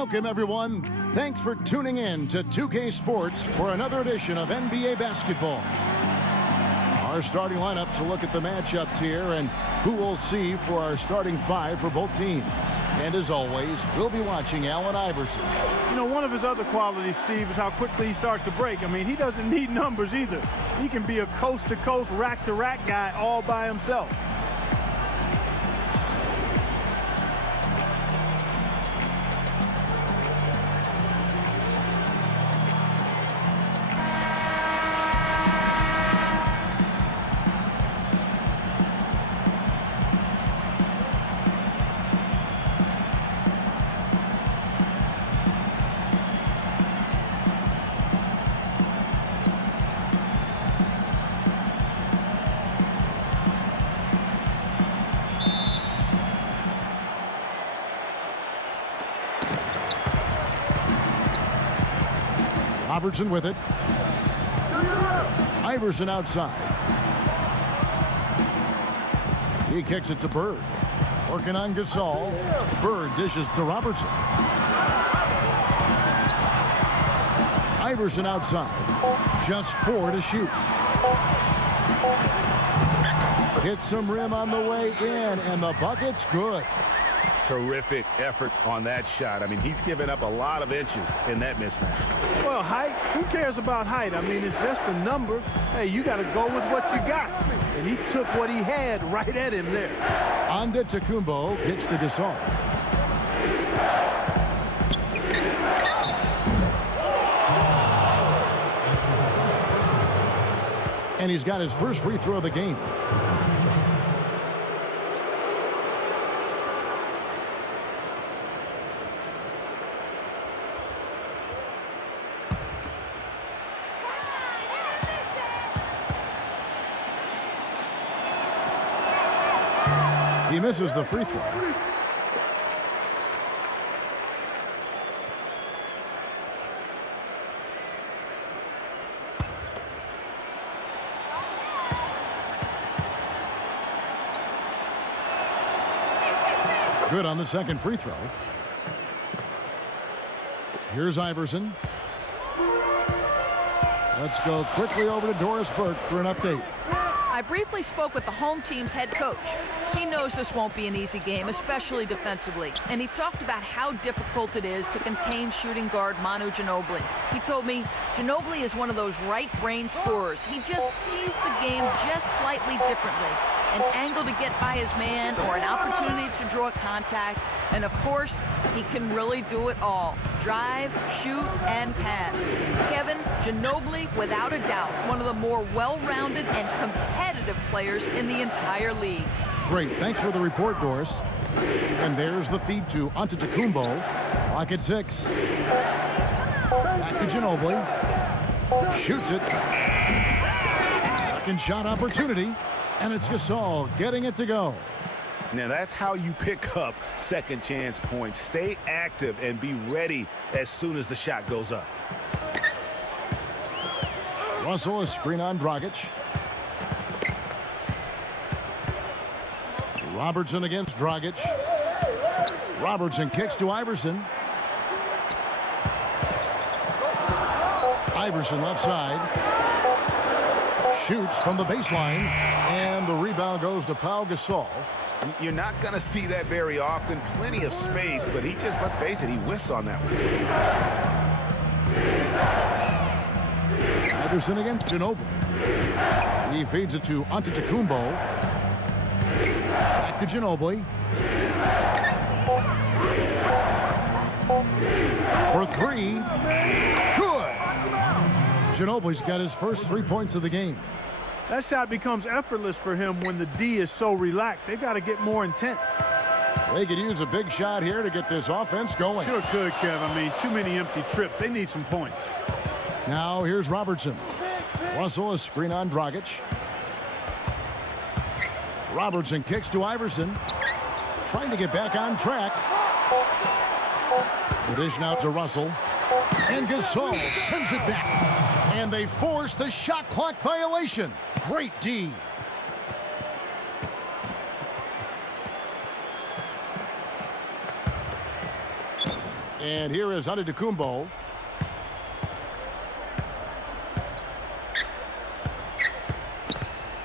Welcome, everyone. Thanks for tuning in to 2K Sports for another edition of NBA basketball. Our starting lineups will look at the matchups here and who we'll see for our starting five for both teams. And as always, we'll be watching Allen Iverson. You know, one of his other qualities, Steve, is how quickly he starts to break. I mean, he doesn't need numbers either. He can be a coast-to-coast, rack-to-rack guy all by himself. Robertson with it. Iverson outside. He kicks it to Bird. Working on Gasol. Bird dishes to Robertson. Iverson outside. Just 4 to shoot. Hits some rim on the way in, and the bucket's good. Terrific effort on that shot. I mean, he's given up a lot of inches in that mismatch. Well, height, who cares about height? I mean, it's just a number. Hey, you got to go with what you got. And he took what he had right at him there. Antetokounmpo gets to Gasol. And he's got his first free throw of the game. He misses the free throw. Good on the second free throw. Here's Iverson. Let's go quickly over to Doris Burke for an update. I briefly spoke with the home team's head coach. He knows this won't be an easy game, especially defensively. And he talked about how difficult it is to contain shooting guard Manu Ginobili. He told me Ginobili is one of those right-brain scorers. He just sees the game just slightly differently. An angle to get by his man or an opportunity to draw contact. And of course, he can really do it all. Drive, shoot, and pass. Kevin, Ginobili, without a doubt, one of the more well-rounded and competitive players in the entire league. Great. Thanks for the report, Doris. And there's the feed to Antetokounmpo. Clock at 6. Back to Ginobili. Shoots it. Second shot opportunity. And it's Gasol getting it to go. Now, that's how you pick up second chance points. Stay active and be ready as soon as the shot goes up. Russell, a screen on Dragic. Robertson against Dragic. Robertson kicks to Iverson. Iverson left side. Shoots from the baseline. And the rebound goes to Pau Gasol. You're not going to see that very often. Plenty of space, but he just, let's face it, he whiffs on that one. Iverson against Ginobili. He feeds it to Antetokounmpo. Back to Ginobili. For 3. Good. Ginobili's got his first 3 points of the game. That shot becomes effortless for him when the D is so relaxed. They've got to get more intense. They could use a big shot here to get this offense going. Sure could, Kev. I mean, too many empty trips. They need some points. Now here's Robertson. Russell, a screen on Dragic. Robertson kicks to Iverson. Trying to get back on track. The dish now to Russell. And Gasol sends it back. And they force the shot clock violation. Great D. And here is Antetokounmpo.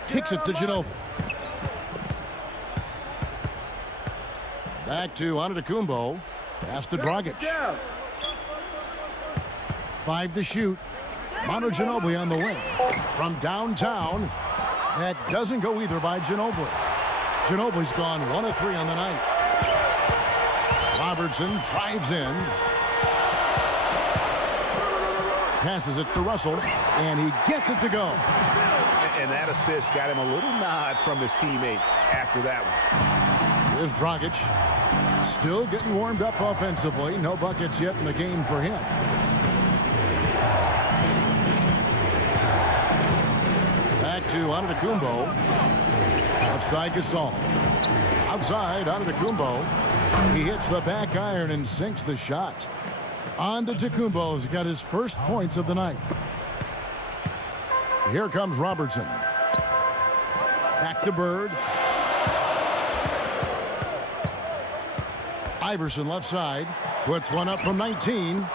Kicks it to Ginobili. Back to Antetokounmpo. Pass to Dragic. 5 to shoot. Manu Ginobili on the wing. From downtown. That doesn't go either by Ginobili. Ginobili's gone 1 of 3 on the night. Robertson drives in. Passes it to Russell. And he gets it to go. And that assist got him a little nod from his teammate after that one. Here's Dragic. Still getting warmed up offensively. No buckets yet in the game for him. Back to Antetokounmpo. Outside Gasol. Outside Antetokounmpo. He hits the back iron and sinks the shot. Antetokounmpo's got his first points of the night. Here comes Robertson. Back to Bird. Iverson left side. Puts one up from 19.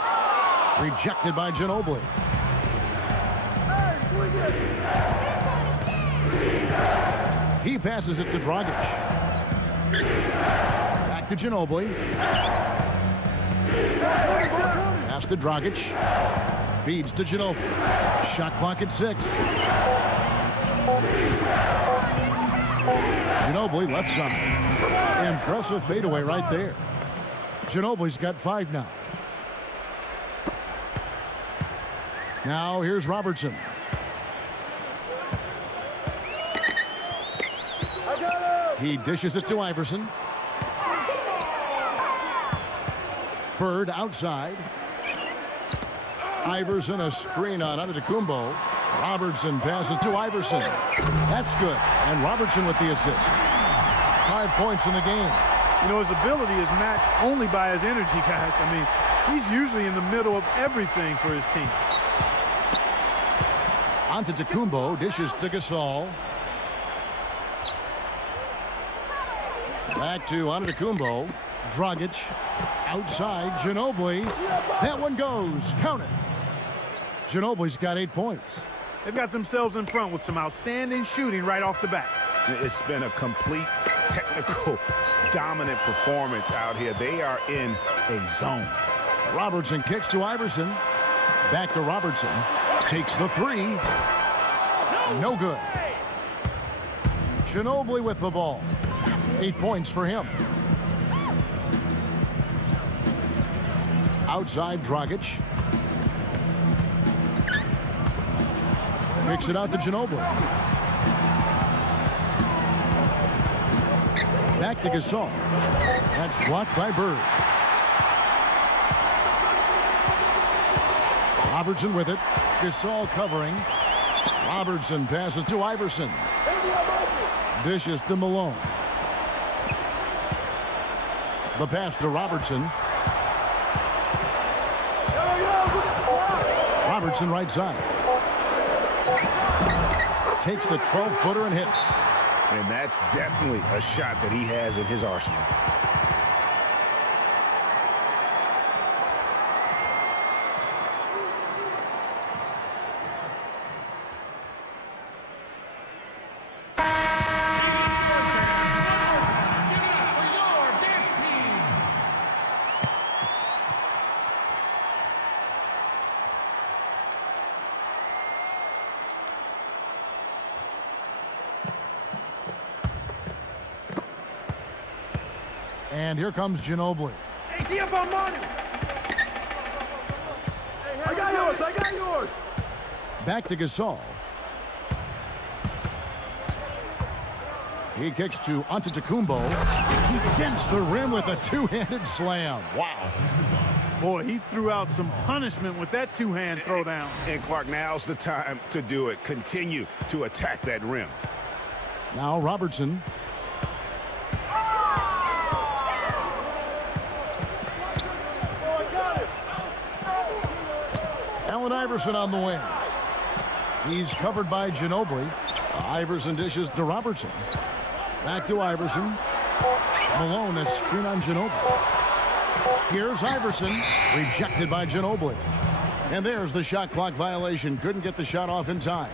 Rejected by Ginobili. He passes it to Dragic. Back to Ginobili. Pass to Dragic. Feeds to Ginobili. Shot clock at 6. Ginobili left some. Impressive fadeaway right there. Ginobili's got 5 now. Now here's Robertson. He dishes it to Iverson. Bird outside. Iverson a screen on Antetokounmpo. Robertson passes to Iverson. That's good. And Robertson with the assist. 5 points in the game. You know, his ability is matched only by his energy, guys. I mean, he's usually in the middle of everything for his team. Antetokounmpo dishes to Gasol. Back to Antetokounmpo. Dragic outside Ginobili. That one goes. Count it. Ginobili's got 8 points. They've got themselves in front with some outstanding shooting right off the bat. It's been a complete technical dominant performance out here. They are in a zone. Robertson kicks to Iverson. Back to Robertson. Takes the 3. No good. Ginobili with the ball. 8 points for him. Outside Dragic. Kicks it out to Ginobili. Back to Gasol. That's blocked by Bird. Robertson with it. Gasol covering. Robertson passes to Iverson. Dishes to Malone. The pass to Robertson. Robertson right side. Takes the 12-footer and hits. And that's definitely a shot that he has in his arsenal. And here comes Ginobili. Hey, Diabamani! I got yours, I got yours! Back to Gasol. He kicks to Antetokounmpo. He dents the rim with a two-handed slam. Wow. Boy, he threw out some punishment with that two-hand throwdown. And Clark, now's the time to do it. Continue to attack that rim. Now Robertson. Allen Iverson on the wing. He's covered by Ginobili. Iverson dishes to Robertson. Back to Iverson. Malone, a screen on Ginobili. Here's Iverson, rejected by Ginobili. And there's the shot clock violation. Couldn't get the shot off in time.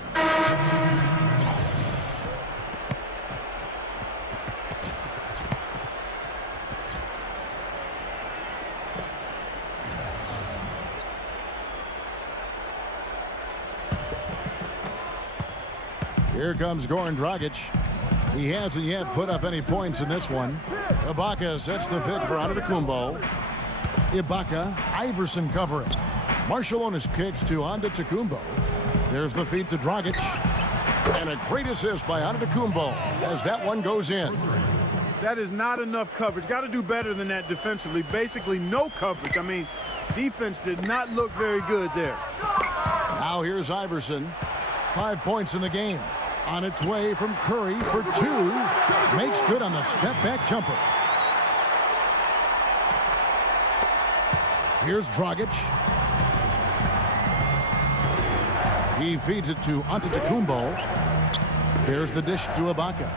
Here comes Goran Dragic. He hasn't yet put up any points in this one. Ibaka sets the pick for Antetokounmpo. Ibaka, Iverson covering. Marciulionis kicks to Antetokounmpo. There's the feed to Dragic. And a great assist by Antetokounmpo as that one goes in. That is not enough coverage. Got to do better than that defensively. Basically no coverage. I mean, defense did not look very good there. Now here's Iverson. 5 points in the game. On its way from Curry for 2. Makes good on the step-back jumper. Here's Dragic. He feeds it to Antetokounmpo. There's the dish to Ibaka.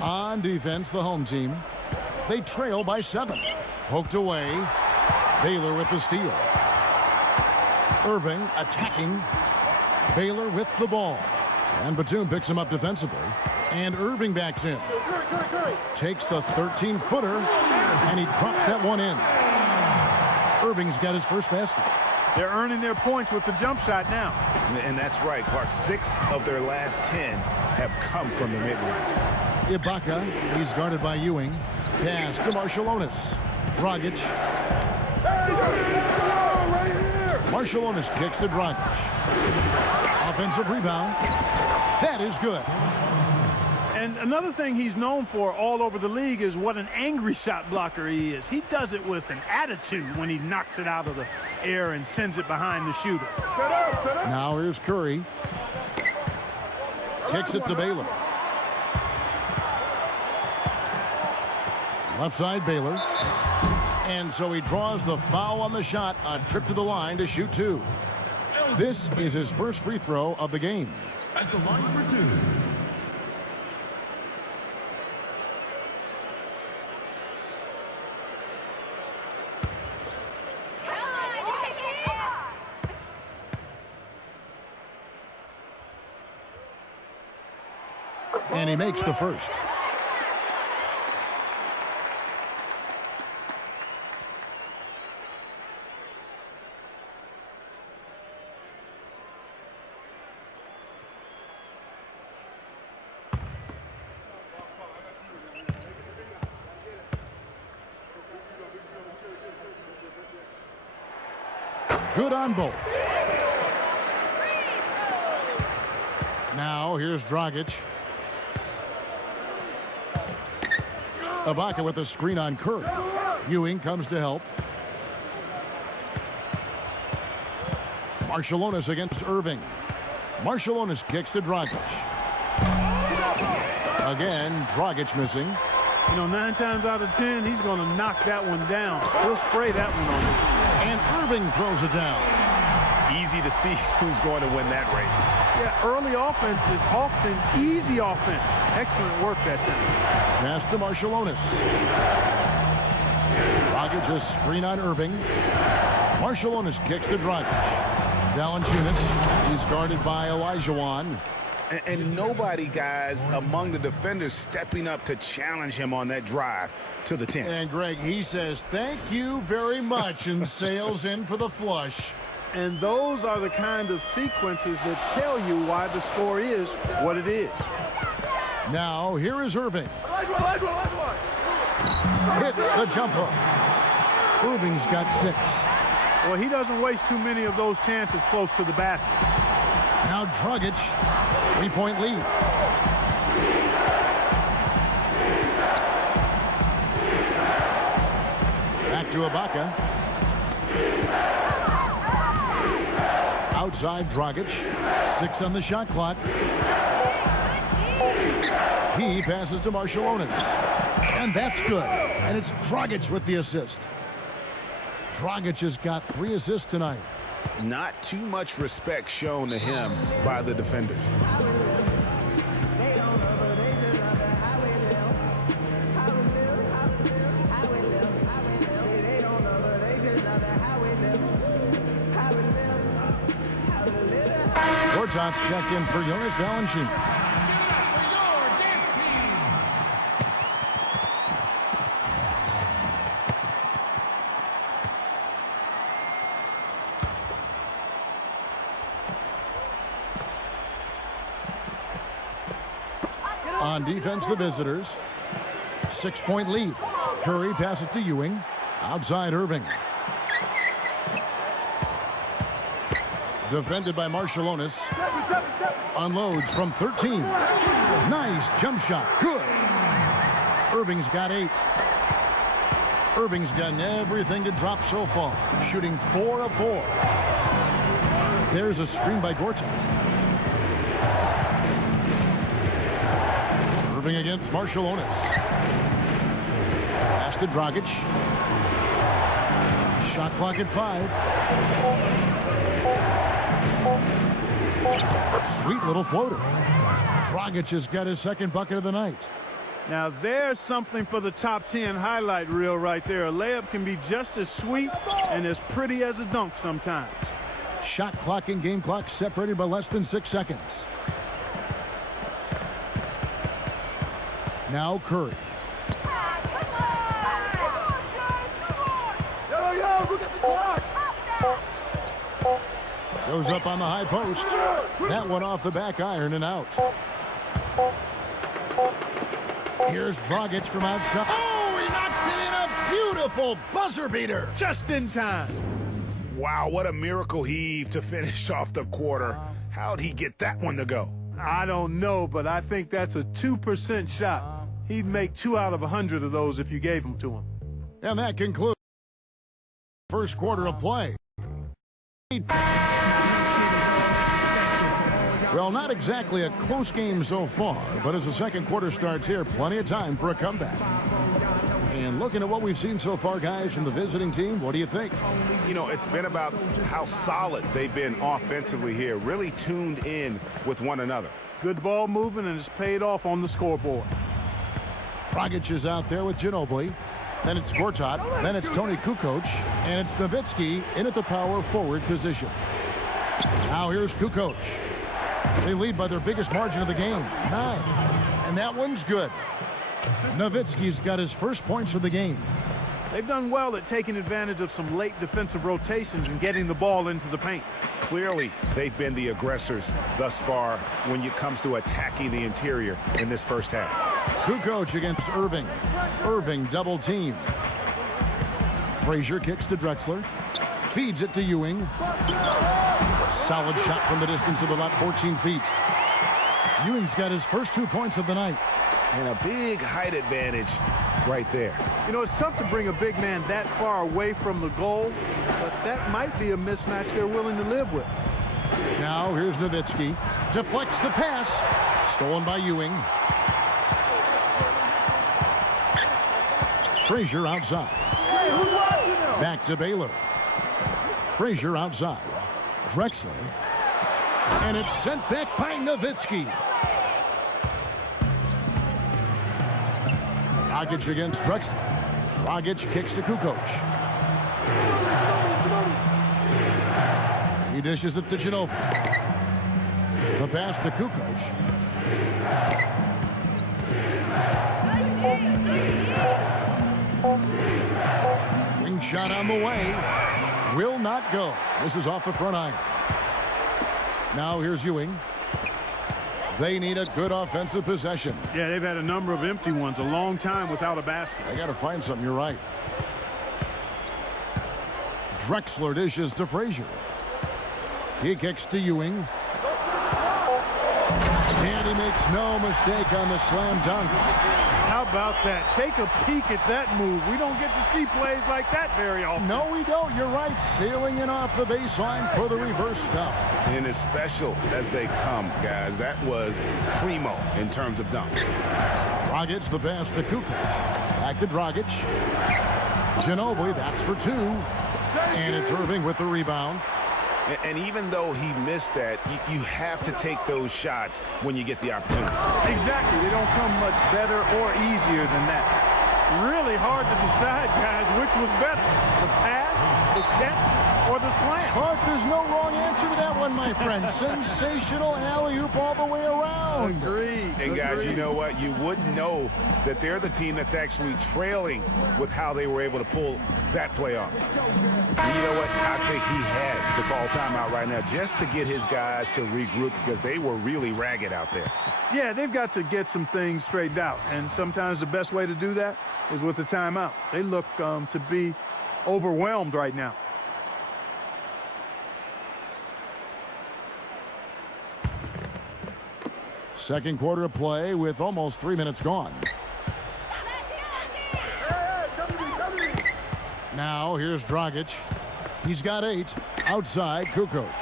On defense, the home team. They trail by 7. Poked away. Baylor with the steal. Irving attacking. Baylor with the ball. And Batum picks him up defensively. And Irving backs in. Takes the 13-footer. And he drops that one in. Irving's got his first basket. They're earning their points with the jump shot now. And that's right, Clark. 6 of their last 10 have come from the mid-range. Ibaka, he's guarded by Ewing. Pass to Marciulionis. Dragic. Marciulionis kicks to Dragic. Offensive rebound. That is good. And another thing he's known for all over the league is what an angry shot blocker he is. He does it with an attitude when he knocks it out of the air and sends it behind the shooter. Now here's Curry. Kicks it to Baylor. Left side, Baylor. And so he draws the foul on the shot. A trip to the line to shoot 2. This is his first free throw of the game. At the line for 2. And he makes the first. Good on both. Now here's Dragic. Ibaka with a screen on Curry. Ewing comes to help. Marciulionis against Irving. Marciulionis kicks to Dragic. Again, Dragic missing. You know, 9 times out of 10, he's going to knock that one down. He'll spray that one on you. And Irving throws it down. Easy to see who's going to win that race. Yeah, early offense is often easy offense. Excellent work that time. Pass to Marciulionis. Dragic just screen on Irving. Marciulionis kicks to Dragic. Valanciunas, he's guarded by Olajuwon. And nobody, guys, among the defenders stepping up to challenge him on that drive to the 10. And Greg, he says, thank you very much, and sails in for the flush. And those are the kind of sequences that tell you why the score is what it is. Now, here is Irving. Hits the jumper. Irving's got 6. Well, he doesn't waste too many of those chances close to the basket. Now Dragic, 3-point lead. Back to Ibaka. Outside Dragic, 6 on the shot clock. He passes to Marciulionis. And that's good. And it's Dragic with the assist. Dragic has got 3 assists tonight. Not too much respect shown to him by the defenders. Gortat's checked in for Jonas Valanciunas. On defense, the visitors. 6-point lead. Curry passes to Ewing. Outside Irving. Defended by Marciulionis. Unloads from 13. Nice jump shot. Good. Irving's got 8. Irving's gotten everything to drop so far. Shooting 4 of 4. There's a screen by Gortat. Irving against Marciulionis. Pass to Dragic. Shot clock at 5. Sweet little floater. Dragic has got his second bucket of the night. Now there's something for the top 10 highlight reel right there. A layup can be just as sweet and as pretty as a dunk sometimes. Shot clock and game clock separated by less than 6 seconds. Now Curry. Goes up on the high post. That one off the back iron and out. Here's Dragic from outside. Oh, he knocks it in, a beautiful buzzer beater. Just in time. Wow, what a miracle heave to finish off the quarter. How'd he get that one to go? I don't know, but I think that's a 2% shot. He'd make 2 out of 100 of those if you gave them to him. And that concludes the first quarter of play. Well, not exactly a close game so far, but as the second quarter starts here, plenty of time for a comeback. And looking at what we've seen so far, guys, from the visiting team, what do you think? You know, it's been about how solid they've been offensively here, really tuned in with one another. Good ball movement, and it's paid off on the scoreboard. Dragic is out there with Ginobili. Then it's Gortat. Then it's Toni Kukoc. And it's Nowitzki in at the power forward position. Now here's Kukoc. They lead by their biggest margin of the game, 9. And that one's good. Nowitzki's got his first points of the game. They've done well at taking advantage of some late defensive rotations and getting the ball into the paint. Clearly, they've been the aggressors thus far when it comes to attacking the interior in this first half. Kukoc against Irving. Irving double team. Frazier kicks to Drexler. Feeds it to Ewing. Solid shot from the distance of about 14 feet. Ewing's got his first 2 points of the night. And a big height advantage right there. You know, it's tough to bring a big man that far away from the goal, but that might be a mismatch they're willing to live with. Now here's Nowitzki. Deflects the pass. Stolen by Ewing. Frazier outside. Back to Baylor. Frazier outside. Drexler. And it's sent back by Nowitzki. Dragic against Drexler. Dragic kicks to Kukoc. He dishes it to Ginobili. The pass to Kukoc. Wing shot on the way. Will not go. This is off the front iron. Now here's Ewing. They need a good offensive possession. Yeah, they've had a number of empty ones, a long time without a basket. They got to find something. You're right. Drexler dishes to Frazier. He kicks to Ewing. And he makes no mistake on the slam dunk. How about that? Take a peek at that move. We don't get to see plays like that very often. No, we don't. You're right. Sailing in off the baseline for the reverse stuff. And as special as they come, guys, that was primo in terms of dunk. Dragic, the pass to Kukoc. Back to Dragic. Ginobili, that's for 2. And it's Irving with the rebound. And even though he missed that, you have to take those shots when you get the opportunity. Exactly. They don't come much better or easier than that. Really hard to decide, guys, which was better. The pass, the catch, or the slam. Clark, there's no wrong answer to that one, my friend. Sensational alley-oop all the way around. Agreed. And guys, you know what? You wouldn't know that they're the team that's actually trailing with how they were able to pull that play off. And you know what? I think he had to call timeout right now just to get his guys to regroup because they were really ragged out there. Yeah, they've got to get some things straightened out. And sometimes the best way to do that is with a timeout. They look to be overwhelmed right now. Second quarter of play with almost 3 minutes gone. Now here's Dragic. He's got 8. Outside, Kukoc.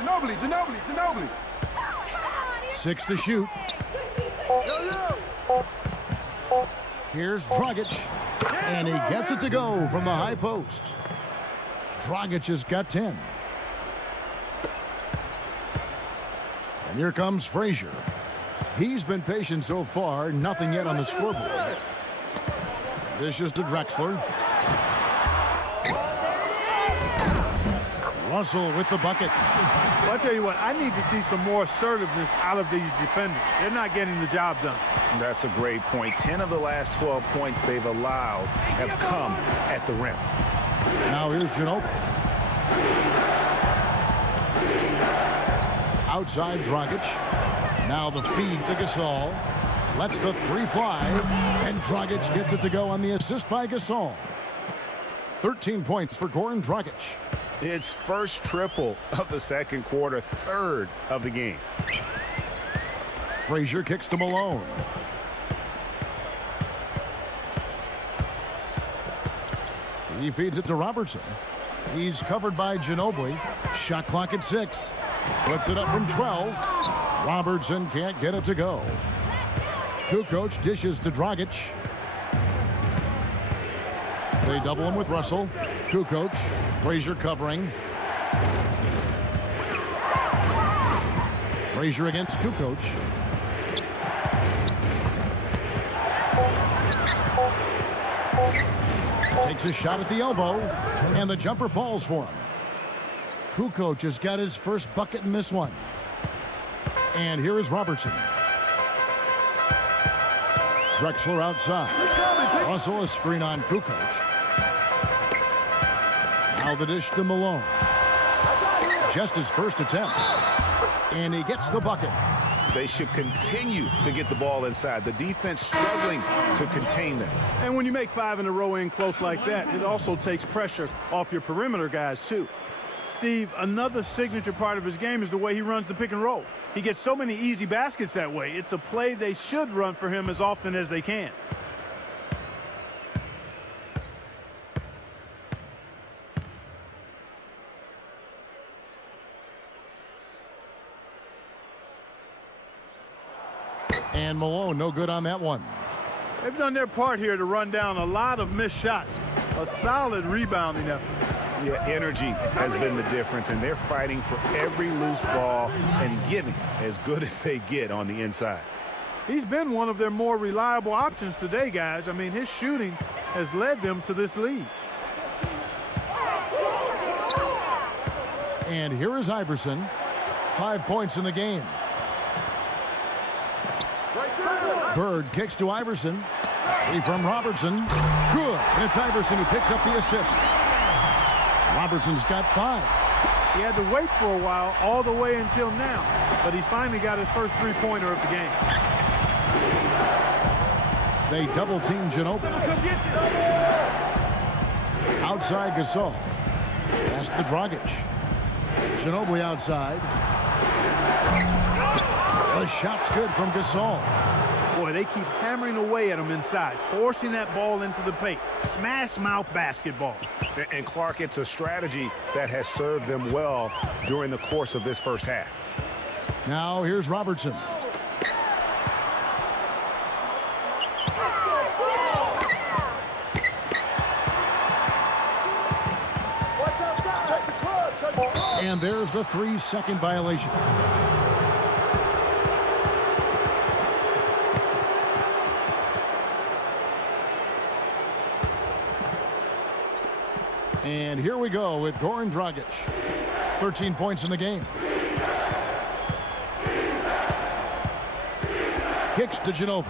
Ginobili. 6 to shoot. Here's Dragic. And he gets it to go from the high post. Dragic has got 10. And here comes Frazier. He's been patient so far. Nothing yet on the scoreboard. This is to Drexler. Russell with the bucket. Well, I'll tell you what, I need to see some more assertiveness out of these defenders. They're not getting the job done. That's a great point. 10 of the last 12 points they've allowed have come at the rim. Now here's Ginobili. Outside Dragic. Now the feed to Gasol. Lets the 3 fly. And Dragic gets it to go on the assist by Gasol. 13 points for Goran Dragic. It's first triple of the second quarter, third of the game. Frazier kicks to Malone. He feeds it to Robertson. He's covered by Ginobili. Shot clock at 6. Puts it up from 12. Robertson can't get it to go. Kukoc dishes to Dragic. They double him with Russell. Kukoc. Frazier covering. Frazier against Kukoc. Takes a shot at the elbow, and the jumper falls for him. Kukoc has got his first bucket in this one. And here is Robertson. Drexler outside. Russell a screen on Kukoc. Now the dish to Malone. Just his first attempt. And he gets the bucket. They should continue to get the ball inside. The defense struggling to contain them. And when you make 5 in a row in close like that, it also takes pressure off your perimeter guys, too. Steve, another signature part of his game is the way he runs the pick and roll. He gets so many easy baskets that way. It's a play they should run for him as often as they can. And Malone no good on that one. They've done their part here to run down a lot of missed shots. A solid rebounding effort. Yeah, energy has been the difference, and they're fighting for every loose ball and giving as good as they get on the inside. He's been one of their more reliable options today, guys. I mean, his shooting has led them to this lead. And here is Iverson. 5 points in the game. Bird kicks to Iverson. 3 from Robertson. Good. And it's Iverson who picks up the assist. Robertson's got 5. He had to wait for a while, all the way until now. But he's finally got his first 3-pointer of the game. They double-team Ginobili. Outside Gasol. Pass to Dragic. Ginobili outside. The shot's good from Gasol. Boy, they keep hammering away at him inside, forcing that ball into the paint. Smash mouth basketball. And Clark, it's a strategy that has served them well during the course of this first half. Now here's Robertson. And there's the 3-second violation. And here we go with Goran Dragic. 13 points in the game. Kicks to Ginobili.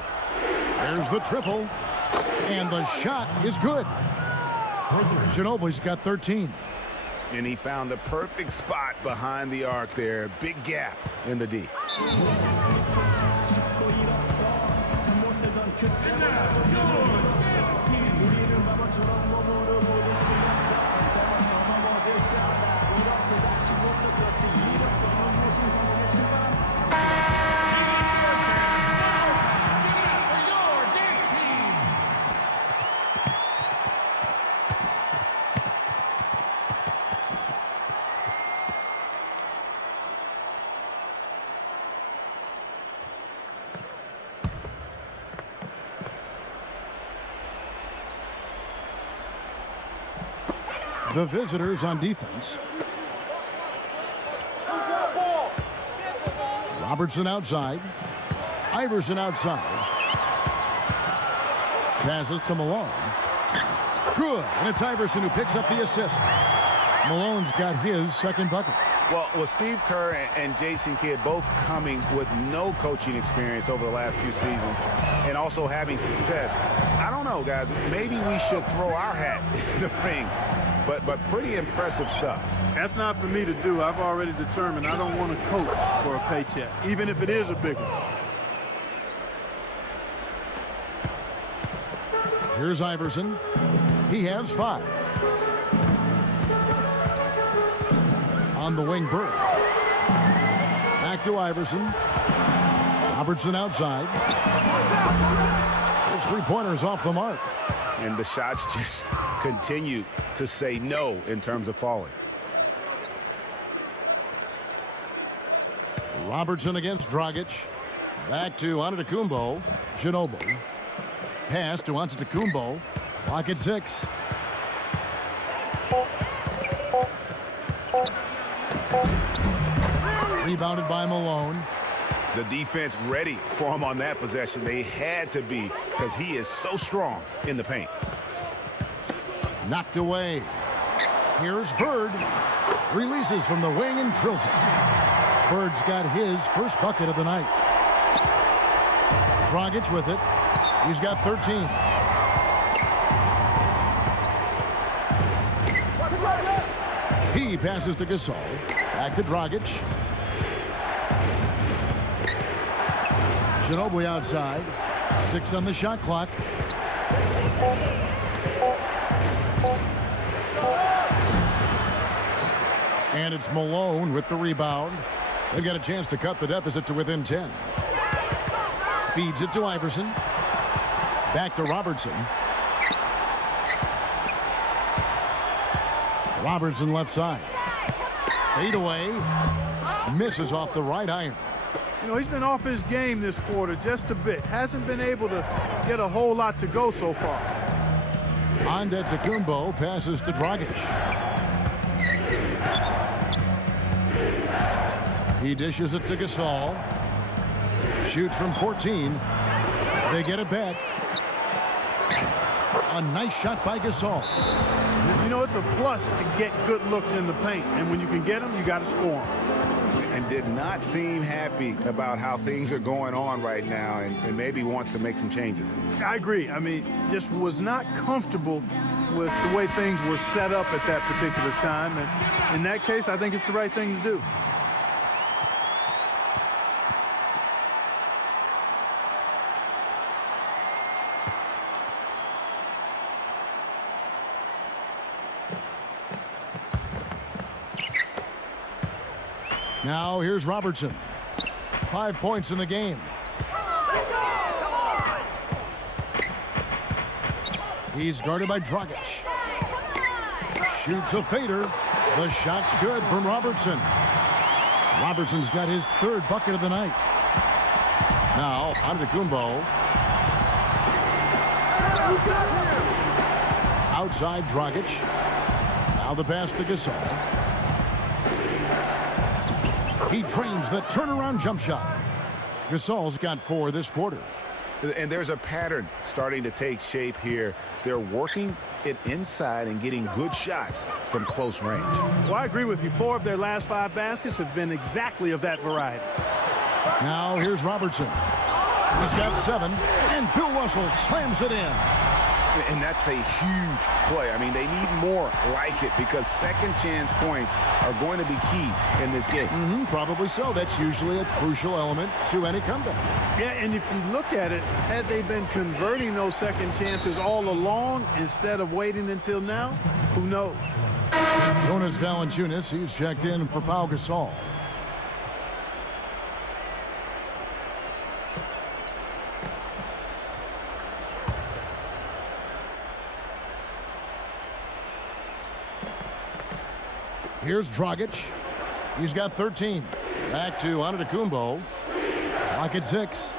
There's the triple. And the shot is good. Ginobili's got 13. And he found the perfect spot behind the arc there. Big gap in the D. The visitors on defense. Robertson outside. Iverson outside. Passes to Malone. Good. And it's Iverson who picks up the assist. Malone's got his second bucket. Well, with Steve Kerr and Jason Kidd both coming with no coaching experience over the last few seasons and also having success, I don't know, guys. Maybe we should throw our hat in the ring. But pretty impressive stuff. That's not for me to do. I've already determined I don't want to coach for a paycheck, even if it is a big one. Here's Iverson. He has 5. On the wing, Bird. Back to Iverson. Robertson outside. Those 3-pointers off the mark. And the shots just continue to say no in terms of falling. Robertson against Dragic. Back to Antetokounmpo. Ginobili. Pass to Antetokounmpo. Clock at 6. Rebounded by Malone. The defense ready for him on that possession. They had to be because he is so strong in the paint. Knocked away. Here's Bird. Releases from the wing and drills it. Bird's got his first bucket of the night. Dragic with it. He's got 13. He passes to Gasol. Back to Dragic. Ginobili outside. 6 on the shot clock. And it's Malone with the rebound. They've got a chance to cut the deficit to within 10. Feeds it to Iverson. Back to Robertson. Robertson left side. Fade away. Misses off the right iron. You know, he's been off his game this quarter just a bit. Hasn't been able to get a whole lot to go so far. Antetokounmpo passes to Dragic. He dishes it to Gasol. Shoots from 14. They get it back. A nice shot by Gasol. You know, it's a plus to get good looks in the paint. And when you can get them, you got to score them. And did not seem happy about how things are going on right now and maybe wants to make some changes. I agree. I mean, just was not comfortable with the way things were set up at that particular time. And in that case, I think it's the right thing to do. Now here's Robertson. 5 points in the game. He's guarded by Dragic. Shoots a fader. The shot's good from Robertson. Robertson's got his 3rd bucket of the night. Now Antetokounmpo. Outside Dragic. Now the pass to Gasol. He drains the turnaround jump shot. Gasol's got 4 this quarter. And there's a pattern starting to take shape here. They're working it inside and getting good shots from close range. Well, I agree with you. 4 of their last 5 baskets have been exactly of that variety. Now here's Robertson. He's got 7, and Bill Russell slams it in. And that's a huge play. I mean, they need more like it because second chance points are going to be key in this game. Probably so. That's usually a crucial element to any comeback. Yeah, and if you look at it, had they been converting those second chances all along instead of waiting until now, who knows? Jonas Valanciunas, he's checked in for Pau Gasol. Here's Dragic. He's got 13. Back to Antetokounmpo. Clock at 6.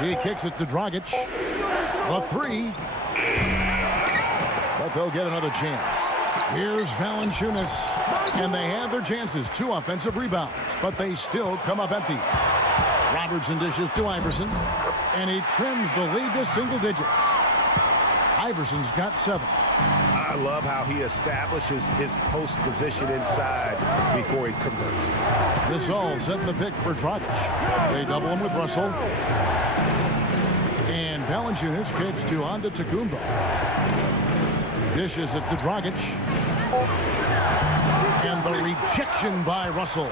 He kicks it to Dragic. The 3. But they'll get another chance. Here's Valanciunas. And they had their chances. 2 offensive rebounds. But they still come up empty. Robertson dishes to Iverson. And he trims the lead to single digits. Iverson's got 7. I love how he establishes his post position inside before he converts. Gasol setting the pick for Dragic. They double him with Russell. And Valanciunas kicks to Antetokounmpo. Dishes it to Dragic. And the rejection by Russell.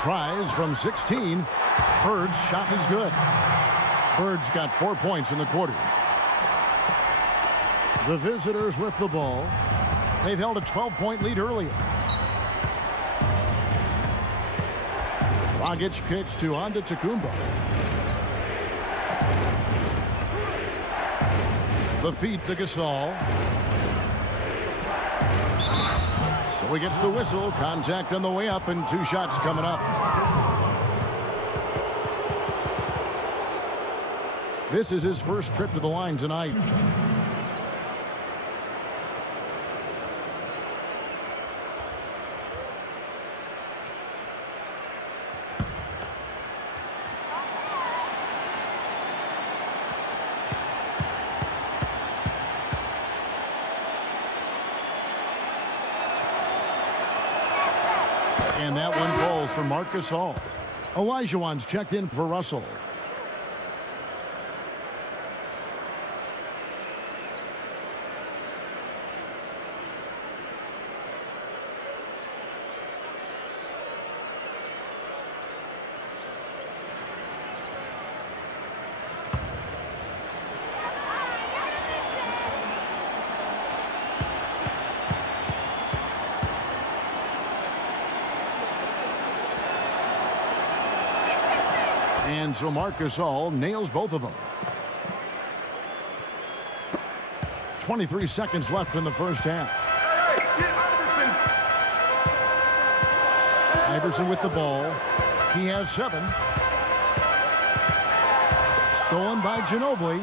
Tries from 16. Bird's shot is good. Bird's got 4 points in the quarter. The visitors with the ball. They've held a 12-point lead earlier. Dragic kicks to Antetokounmpo. The feed to Gasol. So he gets the whistle. Contact on the way up and 2 shots coming up. This is his first trip to the line tonight. And that one falls for Marc Gasol. Olajuwon's checked in for Russell. And so Marc Gasol nails both of them. 23 seconds left in the first half. Iverson with the ball. He has 7. Stolen by Ginobili.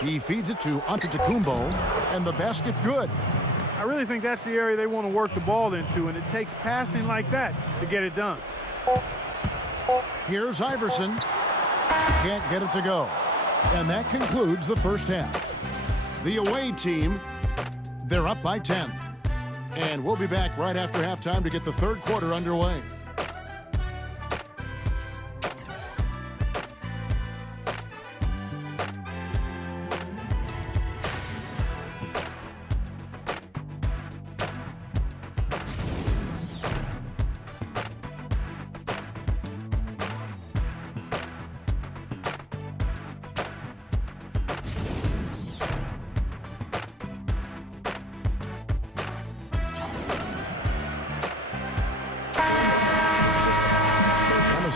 He feeds it to Antetokounmpo, and the basket good. I really think that's the area they want to work the ball into, and it takes passing like that to get it done. Here's Iverson. Can't get it to go. And that concludes the first half. The away team, they're up by 10. And we'll be back right after halftime to get the third quarter underway.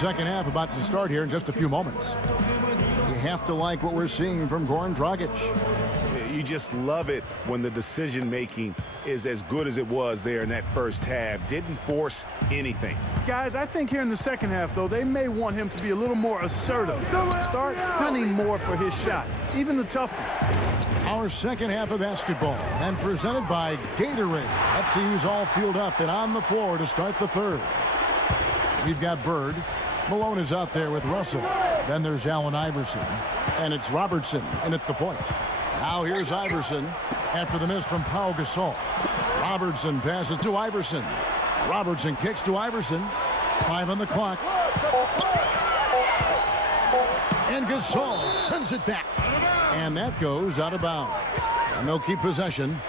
Second half about to start here in just a few moments. You have to like what we're seeing from Goran Dragic. You just love it when the decision making is as good as it was there in that first half. Didn't force anything. Guys, I think here in the second half, though, they may want him to be a little more assertive. Start hunting more for his shot, even the tough one. Our second half of basketball, and presented by Gatorade. Let's see who's all fueled up and on the floor to start the third. We've got Bird. Malone is out there with Russell. Then there's Allen Iverson. And it's Robertson in at the point. Now here's Iverson after the miss from Pau Gasol. Robertson passes to Iverson. Robertson kicks to Iverson. 5 on the clock. And Gasol sends it back. And that goes out of bounds. And they'll keep possession.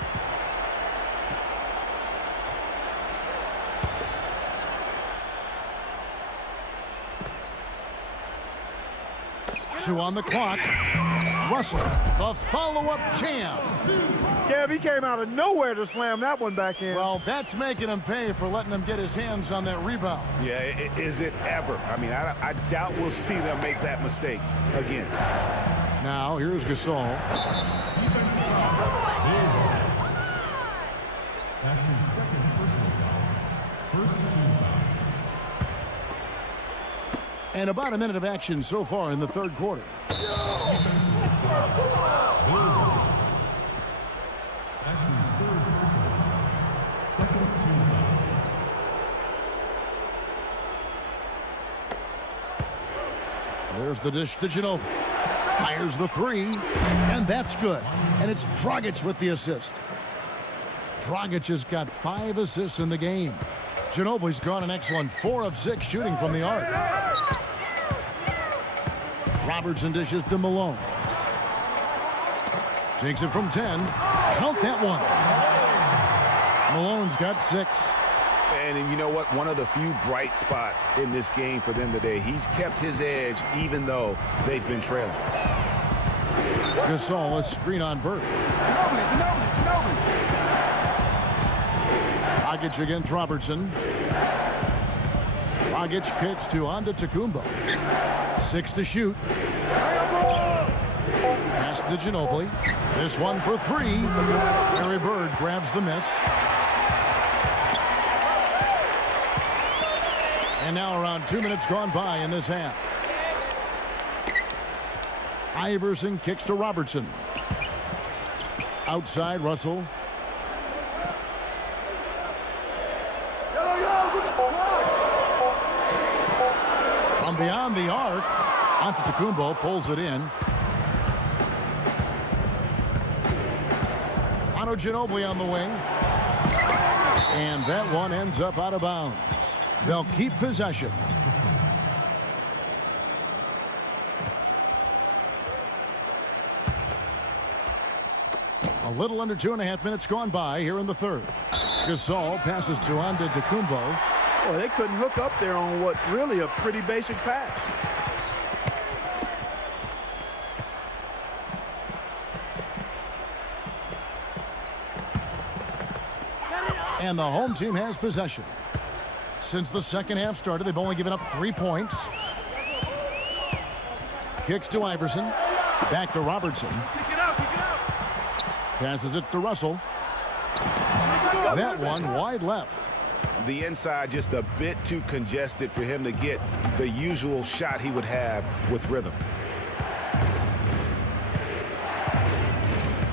Two on the clock. Russell, the follow-up jam. Yeah, he came out of nowhere to slam that one back in. Well, that's making him pay for letting him get his hands on that rebound. Yeah, is it ever? I mean, I doubt we'll see them make that mistake again. Now, here's Gasol. That's his second personal foul. First team foul. And about a minute of action so far in the third quarter. That's his third personal foul. Second team foul. There's the dish to Ginobili. Fires the three, and that's good. And it's Dragic with the assist. Dragic has got 5 assists in the game. Ginobili's gone an excellent 4 of 6 shooting from the arc. Robertson dishes to Malone. Takes it from 10. Count that one. Malone's got 6. And you know what? One of the few bright spots in this game for them today. He's kept his edge even though they've been trailing. Gasol, a screen on Bird. Dragic against Robertson. Dragic kicks to Antetokounmpo. 6 to shoot. Pass to Ginobili. This one for 3. Larry Bird grabs the miss. And now around 2 minutes gone by in this half. Iverson kicks to Robertson. Outside Russell. From beyond the arc, Antetokounmpo pulls it in. Ginobili on the wing. And that one ends up out of bounds. They'll keep possession. A little under 2.5 minutes gone by here in the third. Gasol passes to Antetokounmpo. Boy, they couldn't hook up there on what's really a pretty basic pass. And the home team has possession. Since the second half started, they've only given up 3 points. Kicks to Iverson. Back to Robertson. Passes it to Russell. That one wide left. The inside just a bit too congested for him to get the usual shot he would have with rhythm.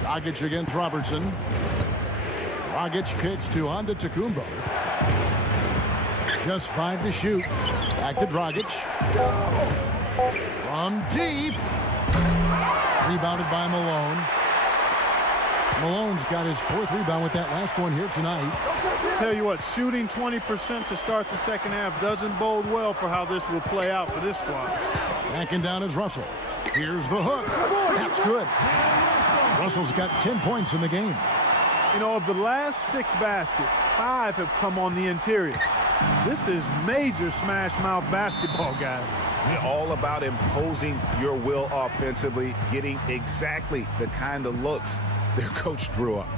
Dragic against Robertson. Dragic kicks to Antetokounmpo. Just 5 to shoot. Back to Dragic. From deep. Rebounded by Malone. Malone's got his 4th rebound with that last one here tonight. Tell you what, shooting 20% to start the second half doesn't bode well for how this will play out for this squad. Backing down is Russell. Here's the hook. That's good. Russell's got 10 points in the game. You know, of the last 6 baskets, 5 have come on the interior. This is major smash mouth basketball, guys. All about imposing your will offensively, getting exactly the kind of looks their coach drew up.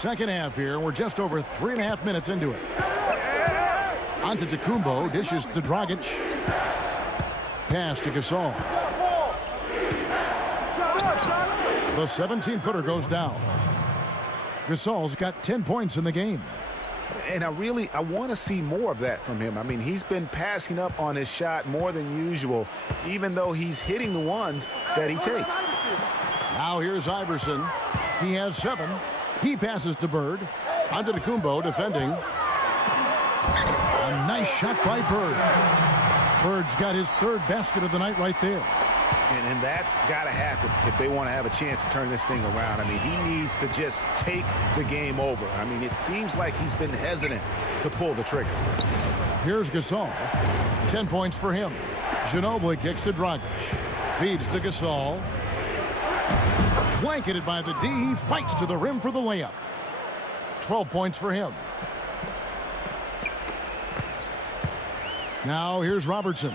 Second half here. We're just over 3.5 minutes into it. Antetokounmpo dishes to Dragic. Pass to Gasol. The 17-footer goes down. Gasol's got 10 points in the game. And I want to see more of that from him. I mean, he's been passing up on his shot more than usual, even though he's hitting the ones that he takes. Now here's Iverson. He has 7. He passes to Bird. Antetokounmpo defending. A nice shot by Bird. Bird's got his 3rd basket of the night right there. And that's got to happen if they want to have a chance to turn this thing around. I mean, he needs to just take the game over. I mean, it seems like he's been hesitant to pull the trigger. Here's Gasol. 10 points for him. Ginobili kicks to Dragic. Feeds to Gasol. Blanketed by the D. He fights to the rim for the layup. 12 points for him. Now here's Robertson.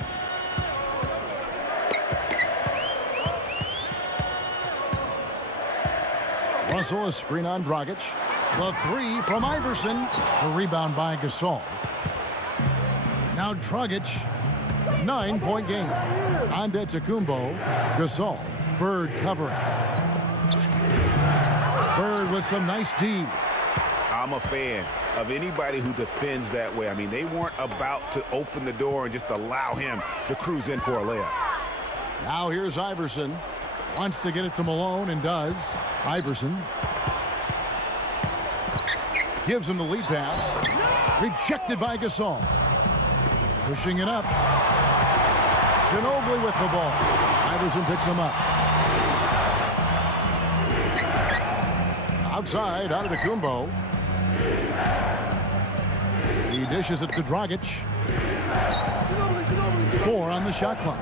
Russell, a screen on Dragic. The 3 from Iverson. The rebound by Gasol. Now Dragic. 9-point game. Antetokounmpo. Gasol. Bird covering. Bird with some nice D. I'm a fan of anybody who defends that way. I mean, they weren't about to open the door and just allow him to cruise in for a layup. Now here's Iverson. Wants to get it to Malone and does. Iverson gives him the lead pass. Rejected by Gasol. Pushing it up. Ginobili with the ball. Iverson picks him up. Outside, Antetokounmpo. He dishes it to Dragic. 4 on the shot clock.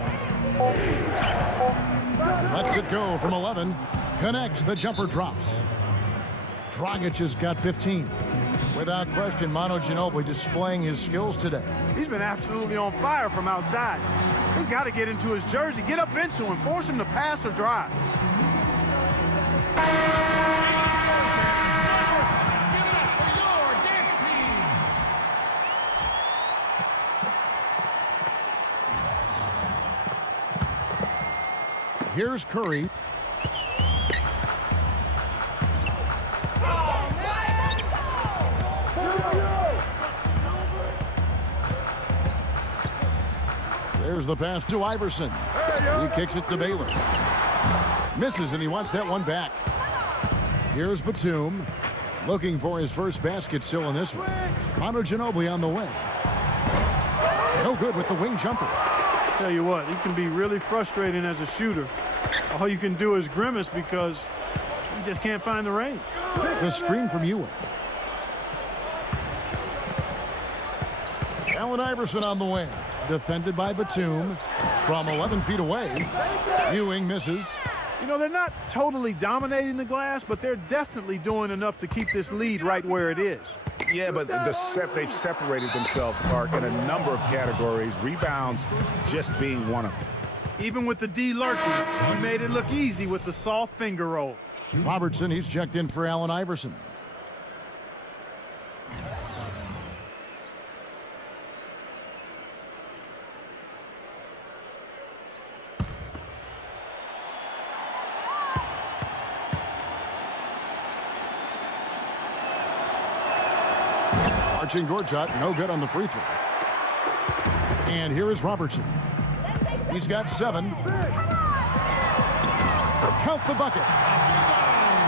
Lets it go from 11. Connects. The jumper drops. Dragic has got 15. Without question, Manu Ginobili displaying his skills today. He's been absolutely on fire from outside. He's got to get into his jersey, get up into him, force him to pass or drive. Here's Curry. There's the pass to Iverson. He kicks it to Baylor. Misses, and he wants that one back. Here's Batum. Looking for his first basket still in this one. Manu Ginobili on the wing. No good with the wing jumper. Tell you what, he can be really frustrating as a shooter. All you can do is grimace because he just can't find the range. The screen from Ewing. Allen Iverson on the wing. Defended by Batum from 11 feet away. Ewing misses. You know, they're not totally dominating the glass, but they're definitely doing enough to keep this lead right where it is. Yeah, but they've separated themselves, Clark, in a number of categories. Rebounds just being one of them. Even with the D lurking, he made it look easy with the soft finger roll. Robertson, he's checked in for Allen Iverson. Marcin Gortat, no good on the free throw. And here is Robertson. He's got 7. Count the bucket.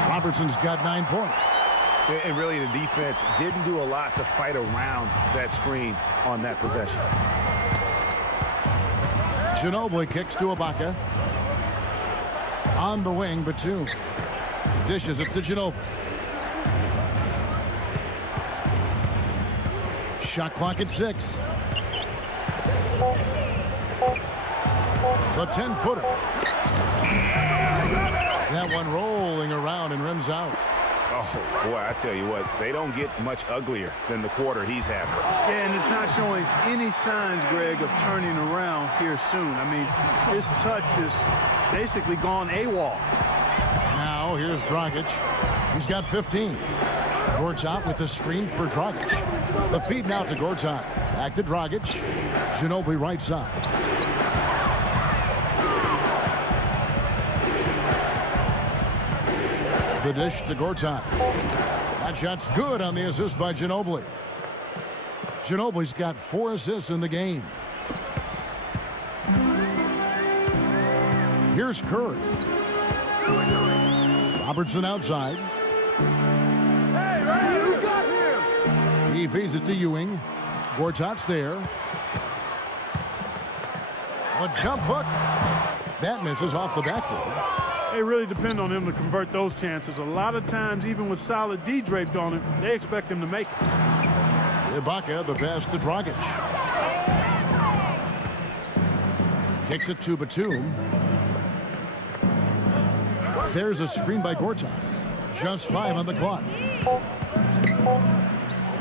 Robertson's got 9 points. And really, the defense didn't do a lot to fight around that screen on that possession. Ginobili kicks to Ibaka. On the wing, Batum dishes it to Ginobili. Shot clock at 6. The 10-footer. That one rolling around and rims out. Oh, boy, I tell you what, they don't get much uglier than the quarter he's having. Yeah, and it's not showing any signs, Greg, of turning around here soon. I mean, his touch is basically gone AWOL. Now, here's Dragic. He's got 15. Gortat with the screen for Dragic. The feed now to Gortat. Back to Dragic. Ginobili right side. The dish to Gortat. That shot's good on the assist by Ginobili. Ginobili's got 4 assists in the game. Here's Curry. Robertson outside. He feeds it to Ewing. Gortat's there. A jump hook. That misses off the backboard. They really depend on him to convert those chances. A lot of times, even with solid D draped on him, they expect him to make it. Ibaka, the pass to Dragic. Kicks it to Batum. There's a screen by Gortat. Just 5 on the clock.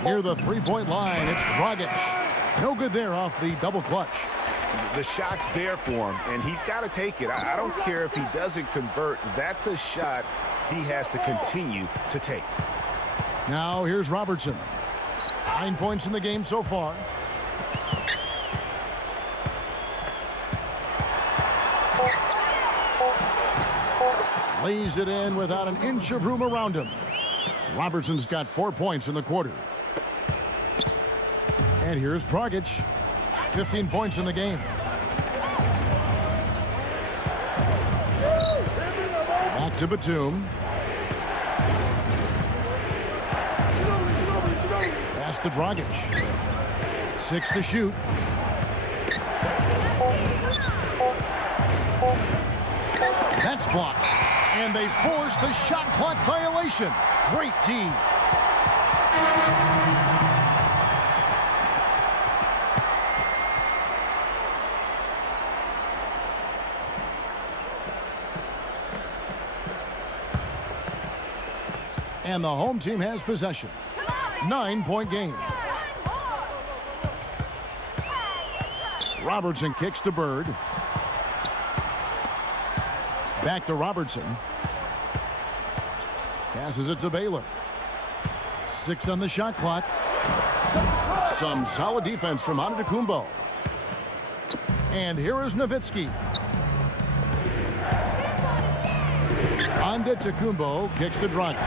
Near the three-point line, it's Dragic. No good there off the double clutch. The shot's there for him, and he's got to take it. I don't care if he doesn't convert. That's a shot he has to continue to take. Now here's Robertson. 9 points in the game so far. Lays it in without an inch of room around him. Robertson's got 4 points in the quarter. And here's Dragic. 15 points in the game. Back to Batum. Pass to Dragic. 6 to shoot. That's blocked. And they force the shot clock violation. Great D. And the home team has possession. 9-point game. Robertson kicks to Bird. Back to Robertson. Passes it to Baylor. 6 on the shot clock. Some solid defense from Antetokounmpo. And here is Nowitzki. Antetokounmpo kicks to Dragic.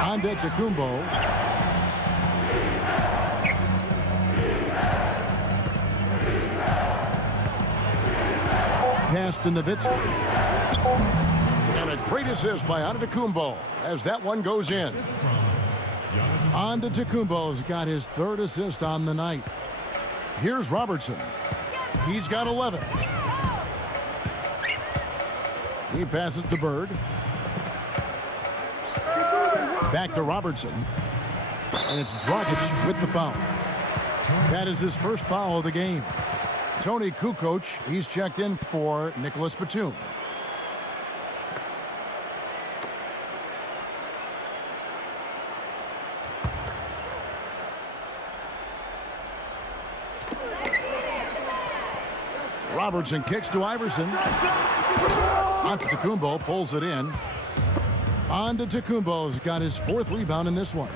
Antetokounmpo. Pass to Nowitzki. And a great assist by Antetokounmpo as that one goes in. Antetokounmpo's got his 3rd assist on the night. Here's Robertson. He's got 11. He passes to Bird. Back to Robertson. And it's Dragic with the foul. That is his first foul of the game. Tony Kukoc, he's checked in for Nicholas Batum. Robertson kicks to Iverson. Antetokounmpo pulls it in. Antetokounmpo's got his 4th rebound in this one.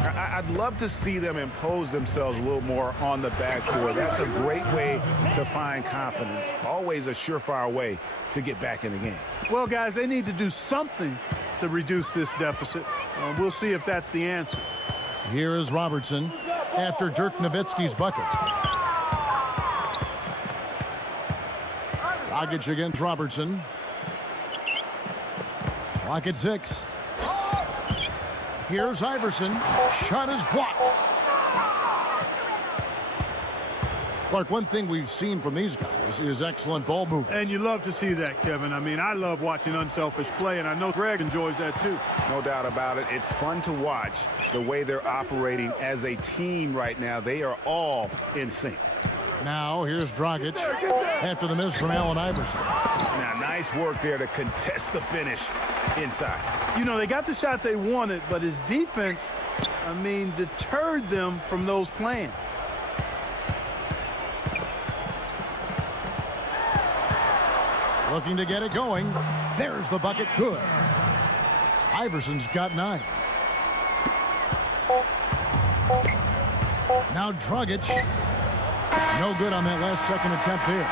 I'd love to see them impose themselves a little more on the backcourt. That's a great way to find confidence. Always a surefire way to get back in the game. Well, guys, they need to do something to reduce this deficit. We'll see if that's the answer. Here is Robertson after Dirk Nowitzki's bucket. Dragic against Robertson. Clock at 6. Here's Iverson. Shot is blocked. Clark, one thing we've seen from these guys is excellent ball movement. And you love to see that, Kevin. I mean, I love watching unselfish play, and I know Greg enjoys that too. No doubt about it. It's fun to watch the way they're operating as a team right now. They are all in sync. Now here's Dragic after the miss from Allen Iverson. Now, nice work there to contest the finish inside. You know, they got the shot they wanted, but his defense, I mean, deterred them from those plans. Looking to get it going. There's the bucket. Good. Iverson's got 9. Now Dragic. No good on that last second attempt there.